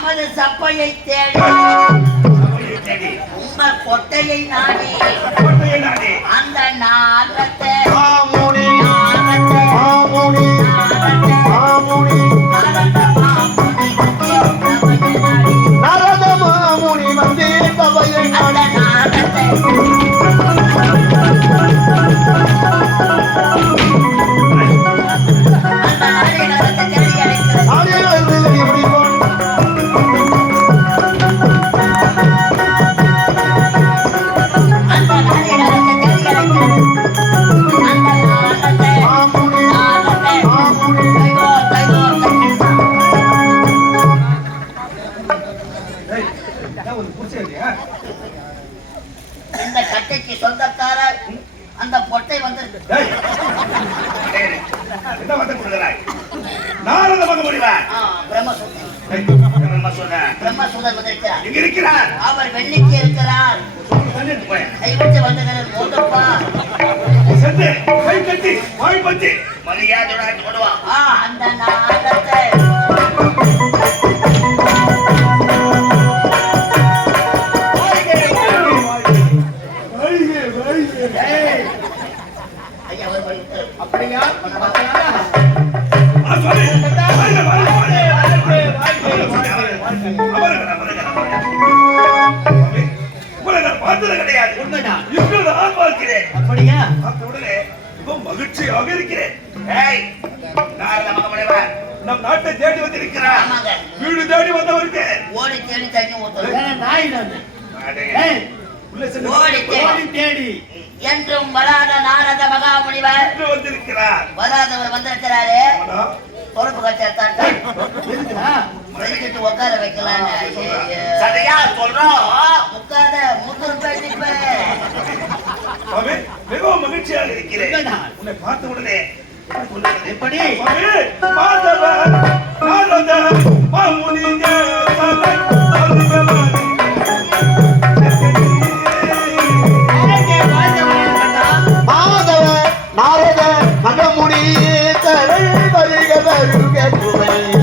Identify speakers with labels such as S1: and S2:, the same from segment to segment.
S1: நமது சப்பையை தேடி. உங்கள் கொட்டையை நாடி. அந்த நாகத்தை இந்த கட்டைக்கு சொந்தக்காரர் அந்த பொட்டை வந்து
S2: ஏய், டேய், என்ன வந்து கொடுக்குறாய்?
S1: வந்திருக்கிறார்.
S2: இங்க இருக்கிறார்.
S1: அவர் வெள்ளிக்கு இருக்கிறார். கைவிட்டு வந்துகிறார்
S2: சென்று, கை கட்டி, வாய் பத்தி,
S1: அந்த
S2: மகிழ்ச்சியாக இருக்கிறேன். நம் நாட்டை தேடி வந்திருக்கிறார் வீடு தேடி வந்தவருக்கு.
S1: ஓடி தேடி ஊத்துறோம்
S3: நாய்
S1: ஓடி தேடி. என்றும் வராத நாரத மகாமுனிவர்.
S2: வந்திருக்கிறார்.
S1: வராதவர் வந்திருக்கிறாரு. பொறுப்பு வெளிக்கிட்டு உட்கார.
S2: சரியா சொல்றோம்
S1: உட்கார மூத்தூர்
S2: சாமி, மிகவும் மகிழ்ச்சியாக இருக்கிறேன். உன்னை பார்த்த உடனே எப்படி? சொல்லுவது?
S3: எப்படி
S2: சாமி,
S3: கரள் வருக வருக குவை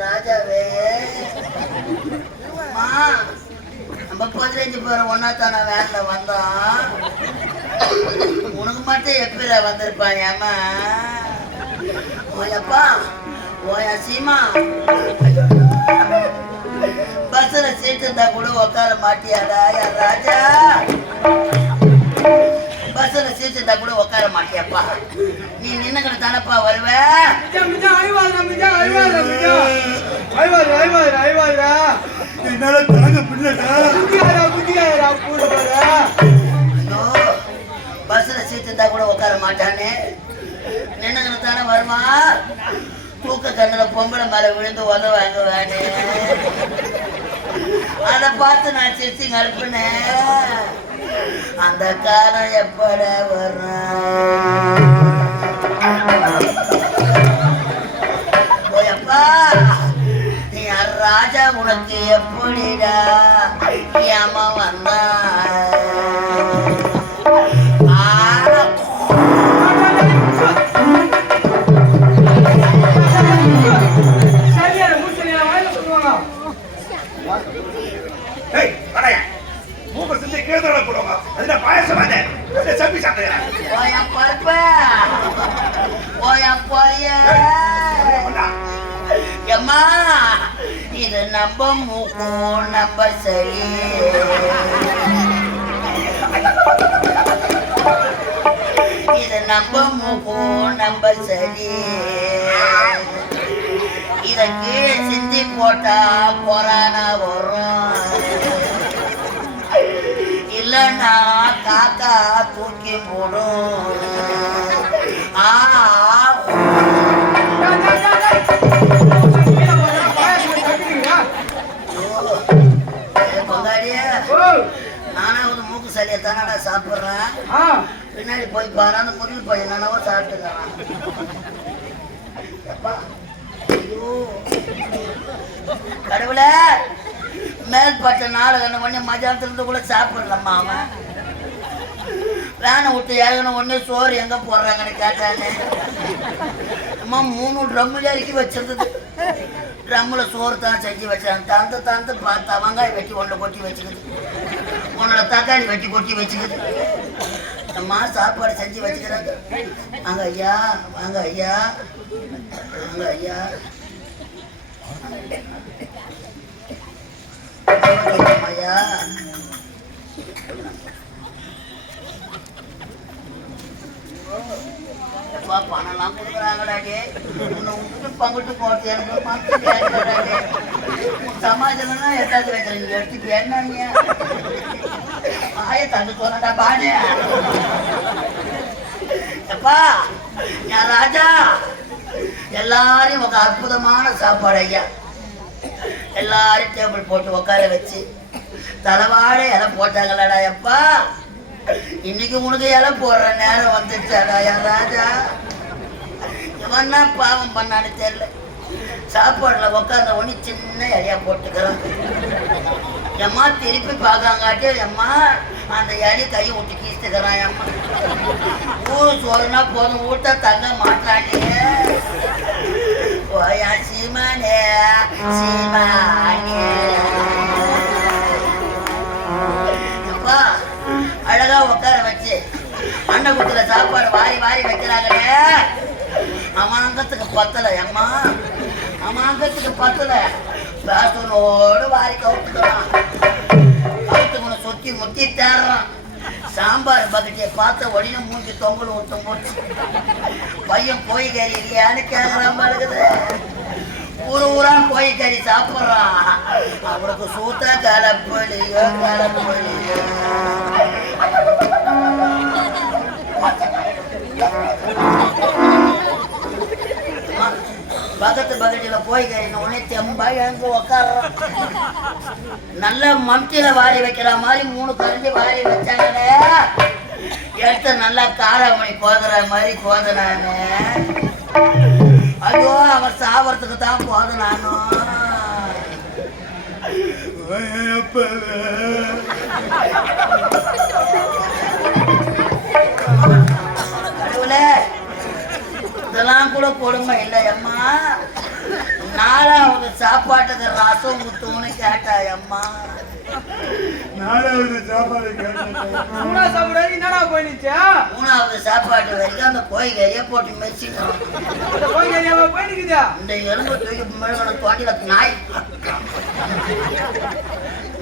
S2: ராஜாவே
S1: நம்ம பதினஞ்சு பேர் ஒன்னா தானே வேன்ல வந்தோம் உனக்கு மட்டும் எப்படி வந்திருப்பாங்க அம்மா ஓயப்பா ஓயா சீமா பஸ்ல சீட்டு இருந்தா கூட உக்கார மாட்டியாடா யார் ராஜா. சீட்டு இருந்தா கூட உட்கார மாட்டியாப்பா நீ நின்னுக்கிட்டு தானப்பா வருவ?
S2: என்னால தாங்க
S1: பஸ்ல சீட்டு இருந்தா கூட உட்கார மாட்டானே. நின்னுக்கிட்டு தானே வருவான் தூக்க கண்ணுல பொம்பளை மேல விழுந்து உதவாங்க வேணே அதை பார்த்து நான் சிரிச்சு அனுப்புனேன் அந்த காலம் எப்பட வரும்? நீ ராஜா உனக்கு எப்படிடா? ஏமா வந்தா? போயா பருப்ப போயா போய எம்மா இது நம்ம மூக்கு நம்ம சரி இது நம்ம மூக்கு நம்ம சரி இத கீழே சிந்தி போட்டா கொரோனா வரும் இல்லைன்னா காக்கா தூக்கி போடும். ஆ பொங்காடியே நானாவது மூக்கு சளியை தானடா சாப்பிட்றேன். பின்னாடி போய் பாரு அந்த முருகல் பையன் என்னவோ சாப்பிட்டுக்கிறான். ஐயோ. கடவுளே மேல்பட்ட நாள் என்ன உடனே மதியானத்துலேருந்து கூட சாப்பிட்லம்மா அவன். வேனை விட்டு ஏகன உடனே சோறு எங்கே போடுறாங்கன்னு கேட்டானே. அம்மா மூணு ட்ரம்மில் இறக்கி வச்சிருந்தது. ட்ரம்மில் சோறு தான் செஞ்சு வச்சாங்க. தந்து தந்து பார்த்தா வெங்காயம் வெட்டி ஒன்றை கொட்டி வச்சுக்குது. உன்னோட தக்காளி வெட்டி கொட்டி வச்சுக்குது. அம்மா சாப்பாடு செஞ்சு வச்சுக்கிறாங்க. வாங்க ஐயா வாங்க ஐயா. வாங்க ஐயா. பணம்லாம் கொடுக்குறாங்களாடி உன்னை விட்டுட்டு பங்கிட்டு போட்டு எனக்கு மனசு கேட்கறாடி சமாஜம்னா எட்டாவது வைக்கிறீங்க என்னங்க ஆய தந்து பாடு எப்பா என் ராஜா. எல்லாரையும் ஒரு அற்புதமான சாப்பாடு ஐயா. எல்லாரும் டேபிள் போட்டு உட்கார வச்சு தலைவாழ இலை போட்டாங்களடா எப்பா இன்னைக்கு உனக்கு இலை போடுற நேரம் வந்துச்சாடா என் ராஜா. இவன் பாவம் பண்ணான்னு தெரியல. சாப்பாடுல உட்காந்த ஒண்ணு சின்ன இலையா போட்டுக்கிறான். எம்மா திருப்பி பார்க்காங்காட்டி எம்மா அந்த இலையை கையை விட்டு கீச்சுக்கிறான் எம்மா. ஊரு சோறுனா போதும் ஊட்ட தங்க மாட்டானே ஓயா அழகா உட்கார வச்சு குத்துல சாப்பாடு வாரி வாரி வைக்கிறாங்களே. அமாங்கத்துக்கு பத்தல அம்மா. அமாங்கத்துக்கு பத்தல. பேசனோடு வாரி கவுத்துக்கிறான். கவுத்துக்கணும் சுத்தி முத்தி தேடுறான். சாம்பார் பக்கெட்டியை பார்த்த உடனே மூஞ்சி தொங்கல் ஊத்தம் போட்டு பையன் கோழி கறி இல்லையான்னு கேட்கறான் பாருக்குது ஊரு ஊரா போய் கறி சாப்பிட்றான். அவனுக்கு சூத்த கலப்பொழியோ கலப்பொழியோ பக்கத்து பக்கத்துல போய் கறின உடனே தெம்பா எழுந்து உக்காடுறான் நல்ல மம்டியில வாரி வைக்கிற மாதிரி மூணு கரண்டி வாரி வச்சாங்களே எடுத்து நல்லா காராமணி கோதுற மாதிரி கோதுனானே ஐயோ அவர் சாவறதுக்கு தான் போதுனானோ கடவுளே இதெல்லாம் கூட கொடுமை இல்லை அம்மா நாலாவது சாப்பாட்டுக்கு ரசம் ஊத்தும்னு கேட்டாய் அம்மா
S2: நாலாவது சாப்பாடு கேட்டேன்.
S4: மூணா சாப்பிட என்னடா போயிடுச்சா?
S1: மூணாவது சாப்பாடு வரைக்கும் அந்த கோய்கறியை போட்டு மெரிச்சிட்டோம்
S4: இந்த கோயில் ஏரியாவா போயிடுக்குதா
S1: இந்த எலும்பு தூக்கி மெழுகன தோண்டில நாய்.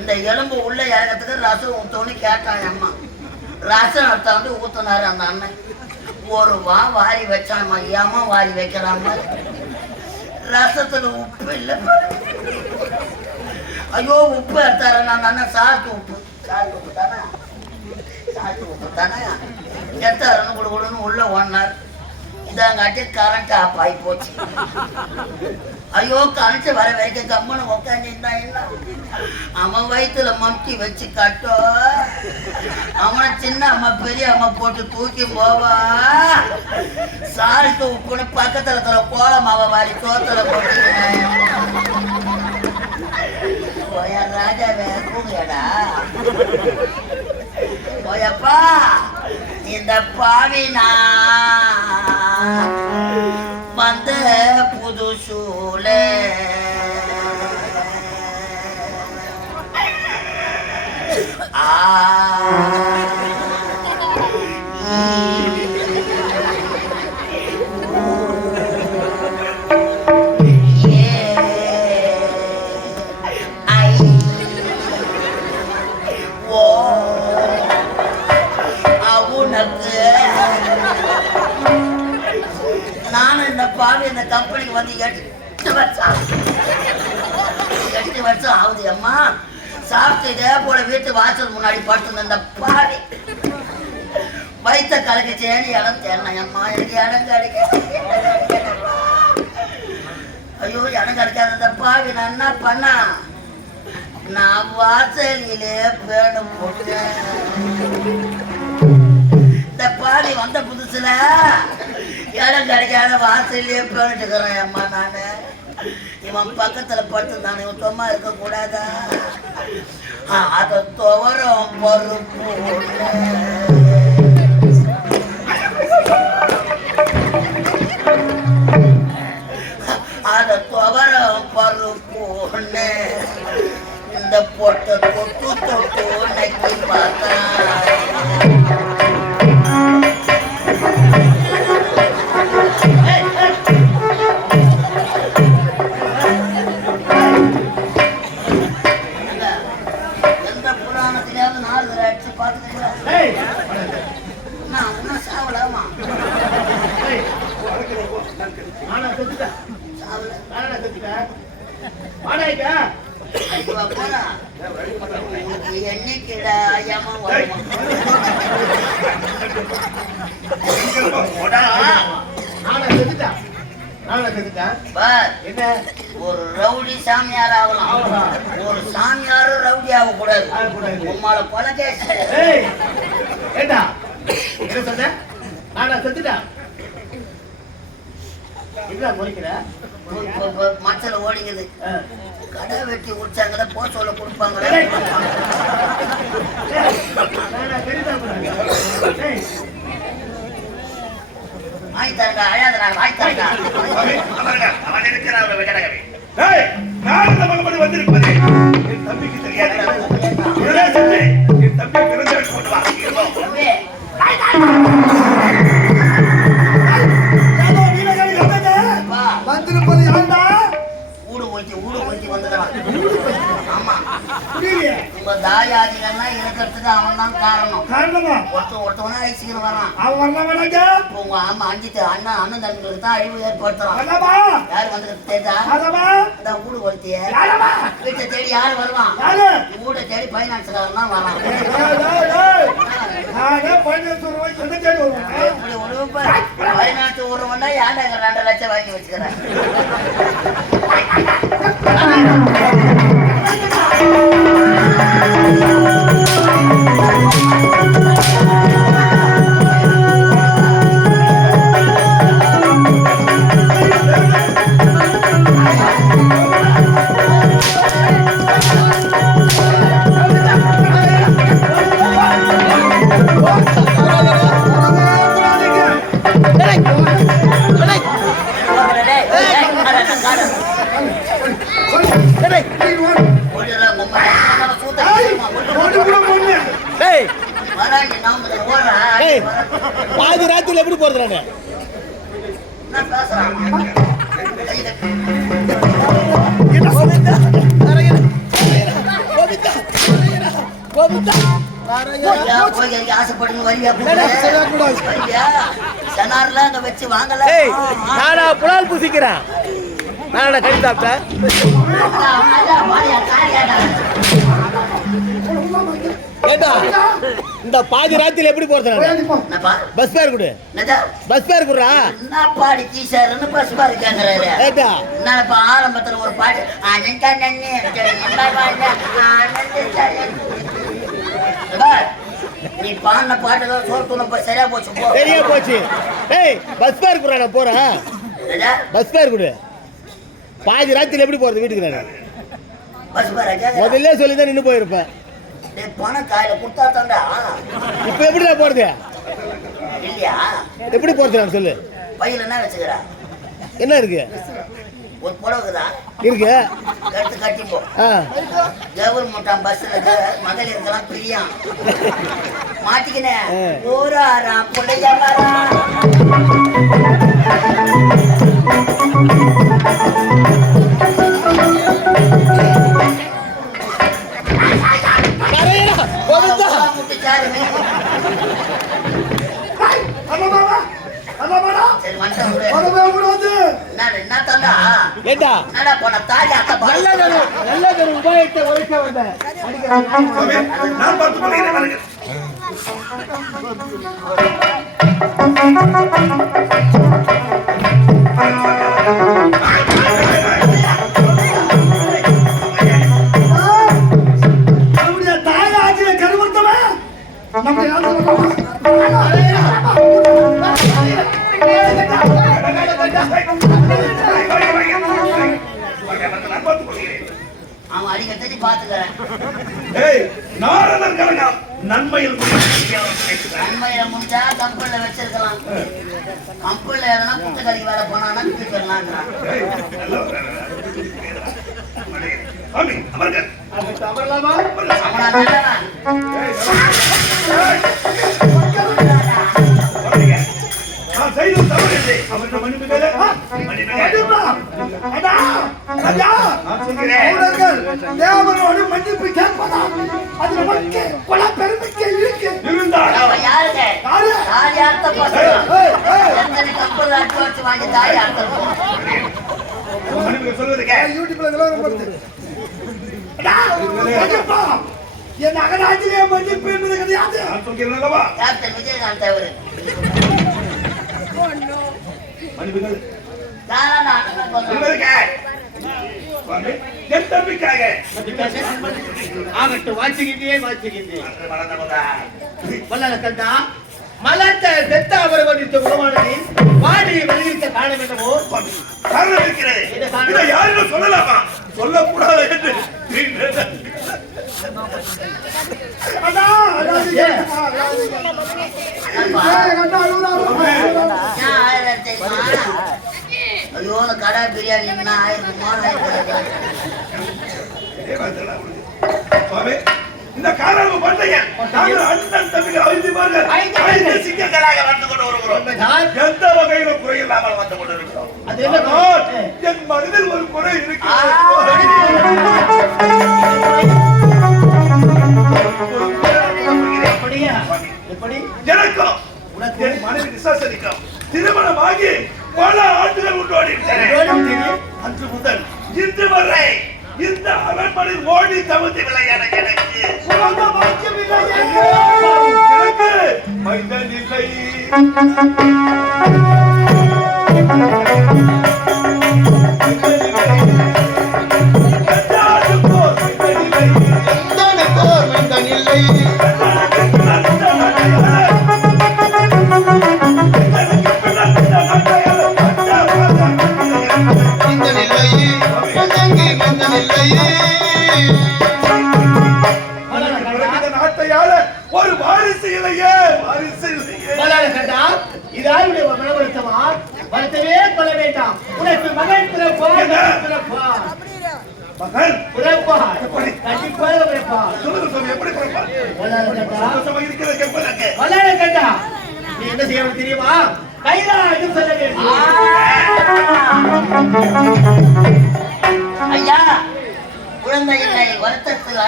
S1: இந்த எலும்பு உள்ள இறக்கத்துக்கு ரசம் ஊத்தோன்னு கேட்டான் அம்மா. ரசம் எடுத்தா வந்து ஊத்துனாரு அந்த அண்ணன். ஒரு வா வாரி வச்சான் ஏமா வாரி வைக்கிறாம ரசத்துல உப்பு இல்லை ஐயோ உப்பு எடுத்தார. நான் அண்ணன் சால்ட் உப்பு. சால்ட் உப்பு தானே? சால்ட் உப்பு தானே? எடுத்தாருன்னு கொடு கொடுன்னு உள்ள ஒன்னார் இதாங்காட்டி கரண்ட் ஆஃப் ஆகி போச்சு. ஐயோ கரண்ட் வர வரைக்கும் கம்மனு உட்காந்துருந்தா என்ன? அவன் வயிற்றுல மம்டி வச்சு கட்டோ. அவனை சின்ன அம்மா பெரிய அம்மா போட்டு தூக்கி போவா. சால்ட்டு உப்புன்னு பக்கத்துல இருக்கிற கோலமாவை வாரி தோத்துல போட்டு போயா ராஜாவே தூங்கியடா போயப்பா இந்த பாவினா வந்த புது சூழ. ஆ. இந்த பாடி வந்த புதுசுல இடம் கிடைக்காத வாசல்லையே போயிட்டுக்கிறேன் அம்மா நானு. இவன் பக்கத்துல படுத்துருந்தானே இவன் சும்மா இருக்க கூடாதா? அதை துவரம் பொறுப்பு இந்த பொட்டை தொட்டு தொட்டு நக்கி பார்த்தா சாவல உனக்கு என்னைக்குடா ஏமா வருமா பார்
S5: என்ன
S1: ஒரு ரவுடி சாமியார் ஆகலாம் ஒரு சாமியாரும் ரவுடி ஆகக்கூடாது
S5: ஆகக்கூடாது.
S1: உம்மால கொலை கேஸ்
S5: என்ன சொன்ன நானா செத்துட்டா என்ன முறைக்கிற?
S1: மச்சல ஓடிங்குது.
S5: ஆ.
S1: கடை வெட்டி உடிச்சாங்களே போசோல கொடுப்பாங்களே. வாங்கி தரங்க
S2: அவன் நாரத மகமது வந்திருப்பது. என் தம்பிக்கு தெரியாது.
S1: இருக்கிறதுக்கு அவன் தான் காரணம்.
S5: காரணமா?
S1: ஒருத்தன் ஒருத்தவனா ஐசிக்கிட்டு வரான்.
S5: அவன் வரலவனாங்க
S1: இப்போ உங்க அம்மா அஞ்சு தே- அண்ணன் அண்ணன் தம்பிகளுக்கு தான் அழிவு ஏற்படுத்துறான். யார் வந்து தேதா
S5: வரலவா
S1: அதான் ஊடு ஒழித்திய
S5: யாரவா
S1: வீட்டை தேடி யார் வருவான்?
S5: யாரு?
S1: வீட்டை தேடி பைனான்ஸ்காரன் தான் வரான். பதினாட்டு ஏன்டா இங்க ரெண்டு லட்சம் வாங்கி வச்சுக்கிறேன்
S5: ஏய். நானா புலால் பூசிக்கிறேன் நானா கறி சாப்பிட்டேன் இந்த பாதி ராத்திரில எப்படி போறது நானு பஸ் ஃபேர் கொடு பஸ் ஃபேர் குடுறா
S1: பாடி டீச்சர்னு பஸ் பாரு கேக்குறாரு
S5: ஏண்டா
S1: என்னப்பா ஆரம்பத்துல ஒரு பாட்டு பாட்டு பார், நீ பாடின பாட்டு தான் சோறு துணப்ப சரியா போச்சு போ.
S5: சரியா போச்சு. ஏய் பஸ் ஃபேர் குடுறா நான் போறேன்? பஸ் ஃபேர் கொடு. பாதி ராத்திரில எப்படி போறது வீட்டுக்கு நான்?
S1: பஸ் பாரு
S5: முதல்ல சொல்லி தான் நின்று போயிருப்பேன்.
S1: டேய், பணம் காயில கொடுத்தா தாண்டா.
S5: இப்போ எப்படி நான் போறது?
S1: இல்லையா?
S5: எப்படி போறது நான் சொல்லு.
S1: பையில என்ன வச்சுக்கிறா?
S5: என்ன இருக்கு?
S1: ஒரு புடவைக்குதான்
S5: இருக்கு.
S1: எடுத்து கட்டிப்போ.
S5: ஆ.
S1: கவர்மெண்ட் பஸ்ல மகளிருக்கெல்லாம் பிரியம் மாட்டிக்கினேன்
S5: ஆ.
S1: ஊராரா பிள்ளைய வரா
S5: உபாயத்தை உழைக்க வந்தேன்
S2: நான் பார்த்துக் கொள்கிறேன் வருகிறேன்.
S5: அமரலாமா
S1: கப்பல் அட்வான்ஸ் வாங்கி தாலி அர்த்தம்
S2: மன்னிப்பு சொல்வது கேள்.
S6: யூடியூப்ல விளம்பரம் படுத்து என் அகராஜிலே மன்னிப்பு என்பது கிடையாது?
S1: கேப்டன் விஜயகாந்த் தவறு
S2: மன்னிப்பு கேளு.
S1: நானா நான் அண்ணன் சொல்றேன்
S2: சொல்வது கேள். சுவாமி, என் தம்பிக்காக
S5: ஆகட்டும் வாச்சிக்கிட்டே வாச்சிக்கிட்டே
S2: அன்று மறந்த முதல்
S5: வல்லல கண்டா மலர்ந்த செத்த அவரவரித்த உருவானதை வாடி வெளியிட்ட காரணம் என்னவோ
S2: காரணம்
S5: காரணம்?
S2: இதை யாரும் சொல்லலாமா? சொல்லக்கூடாது என்று
S1: ஐயோ கடை பிரியாணி ஆயிரம்
S2: சுவாமி இந்த காரணம் பண்டைய நாங்கள் அண்ணன் தம்பிகள் ஐந்து பேர்கள். சிங்கங்களாக வந்து கொண்டு வருகிறோம். எந்த வகையிலும் குறையில்லாமல் வந்து கொண்டு இருக்கிறோம்
S5: அது என்ன குறை?
S2: என் மனதில் ஒரு குறை
S5: எப்படி?
S2: எனக்கும் என் மனைவி விசாசனிக்கும் திருமணமாகி பல ஆண்டுகள் உண்டோடி. அன்று முதல் இன்று வரை இந்த அரண்மனையில் ஓடி தகுதி விளையாட எனக்கு.
S6: குழந்தை பாக்கியம்
S2: எனக்கு மைந்தன் இல்லை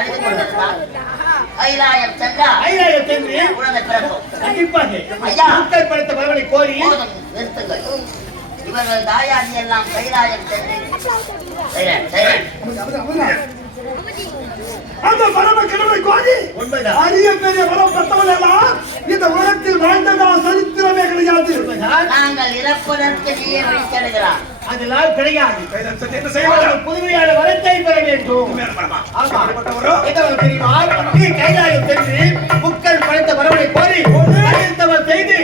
S1: அழுது கொண்டிருந்தார் கைலாயம் சென்றால்
S5: கைலாயம் சென்று
S1: குழந்தை பிறக்கும்
S5: கண்டிப்பாக
S1: ஐயா.
S5: மக்கள் படுத்த வரவனை கோரி
S1: நிறுத்துங்கள். இவர்கள் தாயாதி எல்லாம் கைலாயம் சென்று. Silent, silent.
S6: அந்த பரம கடவுளை கோரி
S5: உண்மைதான்.
S6: அரிய பெரிய வரம் பெற்றவன் எல்லாம் இந்த உலகத்தில் வாழ்ந்ததா சரித்திரமே கிடையாது.
S5: உண்மைதான்
S1: நாங்கள் இறப்பதற்கு நீயே
S5: அதெல்லாம் கிடையாது. புதுமையான வரத்தை பெற வேண்டும். கைலாயம் சென்று முக்கள் படைத்த வரவனை கோரி கையெழுத்தவர் செய்து.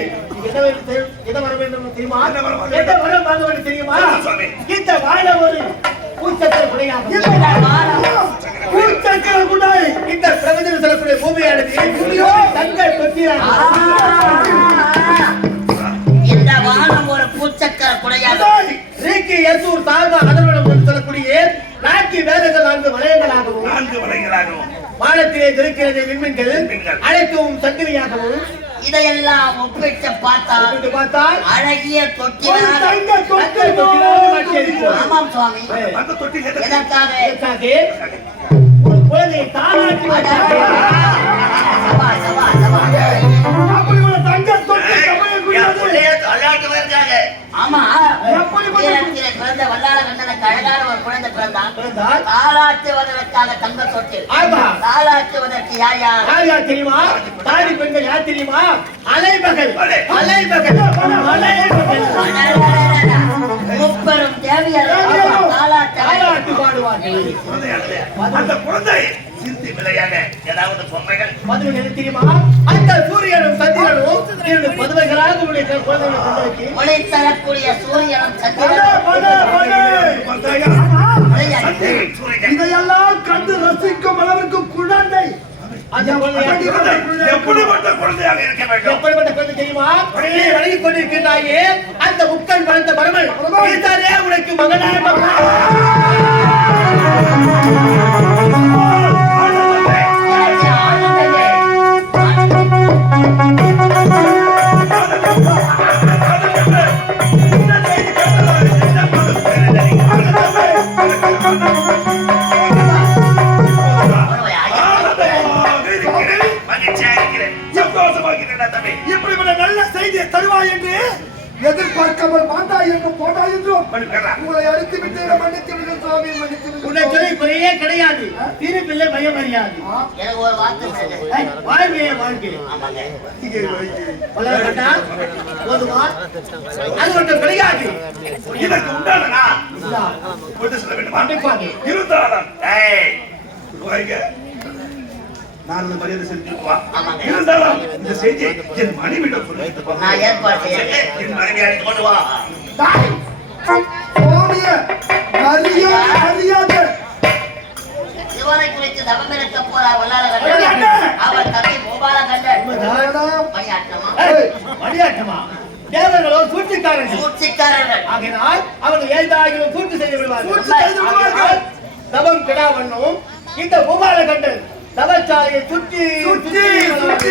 S5: வர வேண்டும் தெரியுமா?
S2: வாங்க
S5: வேண்டும் தெரியுமா. இந்த வாழ ஒரு பூச்சக்கர குடையாக
S6: பூச்சக்கர குடாய்
S5: இந்த பிரபஞ்சம் சொல்லக்கூடிய பூமியானது தங்கள் தொட்டியாக வேதங்கள் நான்கு வளையங்களாகவும்
S2: நான்கு வலைகளாகவும்
S5: வானத்திலே இருக்கிறது விண்மீன்கள். அனைத்தும் சங்கிலியாகவும்
S1: இதையெல்லாம் ஒப்பிட்டு பார்த்தால்
S5: பார்த்தால்
S1: அழகிய
S5: மாற்றியிருக்கிறோம்.
S1: ஆமாம் சுவாமி? எதற்காக
S5: ஒரு குழந்தையை தாளாட்டி
S1: சபா, சபா, சபா.
S6: அப்படி ஒரு தங்க தொட்டில்
S2: ஏய்,
S6: சபையை
S2: என்
S6: கூடாது
S2: பிள்ளைய அல்லாட்டுவதற்காக.
S1: ஆமா. பிறந்த வல்லாள கண்டனுக்கு அழகான ஒரு குழந்தை பிறந்தான். தாளாட்டுவதற்காக தங்க
S5: ஆமா.
S1: தாளாட்டுவதற்கு யார் யார்?
S5: யார் யார் தெரியுமா? தாடி பெண்கள் யார் தெரியுமா? அலைமகள்
S2: அலை.
S5: அலைமகள்.
S1: முப்பெரும் தேவியர் தாளாட்ட
S5: தாளாட்டு பாடுவார்கள்.
S2: குழந்தையானது. அந்த குழந்தை சிந்தி விளையாக ஏதாவது பொம்மைகள்
S5: மதுரை எது தெரியுமா? அந்த சூரியனும் சந்திரனும் இரண்டு பதுமைகளாக உங்களுடைய குழந்தைகளை கொண்டு
S1: ஒளி தரக்கூடிய சூரியனும் சந்திரனும்.
S6: இதையெல்லாம் கண்டு ரசிக்கும் அளவிற்கு குழந்தை.
S2: எப்படிப்பட்ட குழந்தையாக இருக்க வேண்டும்.
S5: எப்படிப்பட்ட குழந்தை தெரியுமா? நீ வணங்கிக் கொண்டிருக்கின்றாயே அந்த முக்கள் வளர்ந்த இதுதானே உனக்கு மகனாக
S6: உங்களை அடித்து விட்டு மன்னித்து விடு சுவாமி மன்னித்து விடு
S5: உன்னை சொல்லி குறையே கிடையாது. திருப்பிள்ளை பயம் அறியாது
S1: எனக்கு ஒரு வார்த்தை சொல்லுங்க.
S5: ஏய், வாழ்க்கையே வாழ்க்கை.
S1: ஆமாங்க.
S5: வளர்க்கட்டா போதுமா? அது ஒன்றும் கிடையாது.
S2: இதற்கு உண்டான நான் சொல்ல வேண்டுமா? இருந்தாலும், மரியாதை செஞ்சுக்குவா. இருந்தாலும் இந்த செய்தியை என் மனைவியிடம் சொல்லிட்டு. என் அழைத்து கொண்டு வா.
S6: தாய் சுவாமியே மரியாதை. மரியாதை
S1: சிவனை குறித்து தவம் இருக்க போறார் வல்லாள கண்டன் அவர் தம்பி கோபால கண்டன் பணியாற்றமா?
S5: ஏய், மணியாட்டமா தேவர்களோ சூழ்ச்சிக்காரர்கள்.
S1: சூழ்ச்சிக்காரர்கள்.
S5: ஆகையினால் அவர்கள் ஏதாகிலும் சூழ்ச்சி செய்து விடுவார்கள். தவம் கிடாவண்ணும் இந்த பூபால கண்டன் தவச்சாலையை சுற்றி
S6: சுற்றி சுற்றி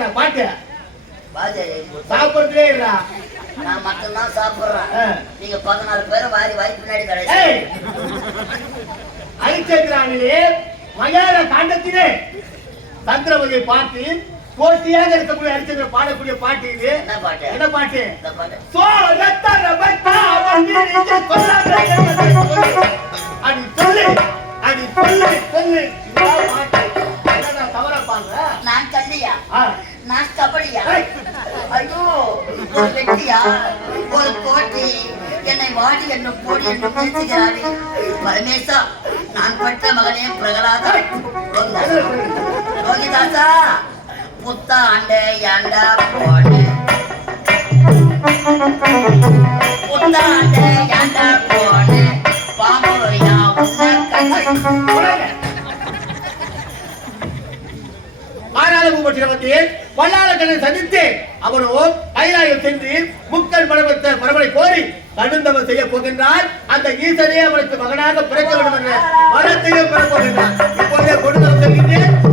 S5: இதுவாடா பாட்டு.
S1: பாஜை.
S5: சாப்பிடுறதே இல்லா
S1: நான் மட்டும்தான் சாப்பிடுறேன். நீங்க பதினாலு பேரும் வாரி வாரி பின்னாடி கிடையாது
S5: ஹரிச்சந்திராவிலே மயான காண்டத்திலே சந்திரமதியை பார்த்து போட்டியாக இருக்கக்கூடிய ஹரிச்சந்திர பாடக்கூடிய பாட்டு இது.
S1: என்ன பாட்டு?
S5: என்ன பாட்டு? சோ ரத்த ரபத்தா அப்படி சொல்லி அது நீ சொல்லு. சொல்லு இதான் பாட்டு என்னடா தவறா பாங்க
S1: நான்
S5: ஆ.
S1: நான் கபடியா. ஐயோ ஒரு வெட்டியா? ஒரு கோட்டி என்னை வாடி என்னும் போடி என்னும் பேசுகிறாரே பரமேசா நான் பெற்ற மகனே பிரகலாதா ரோகிதாசா. புத்தாண்டு ஏண்டா போன புத்தாண்டு ஏண்டா போன பாம்புயா உன்னை கண்டு
S5: மாறாளபூபட்டினத்தில் பல்லாளக்கனை சந்தித்து அவனோ கைலாயம் சென்று முக்கள் மரபத்த மரபனை கோரி கடுந்தவன் செய்ய போகின்றான். அந்த ஈசனே அவனுக்கு மகனாக பிறக்க வேண்டும் என்ற மரத்தையும் பிறப்போகின்றான் போகின்றான். இப்போதே கொடுத்தவன் செல்கின்றேன்.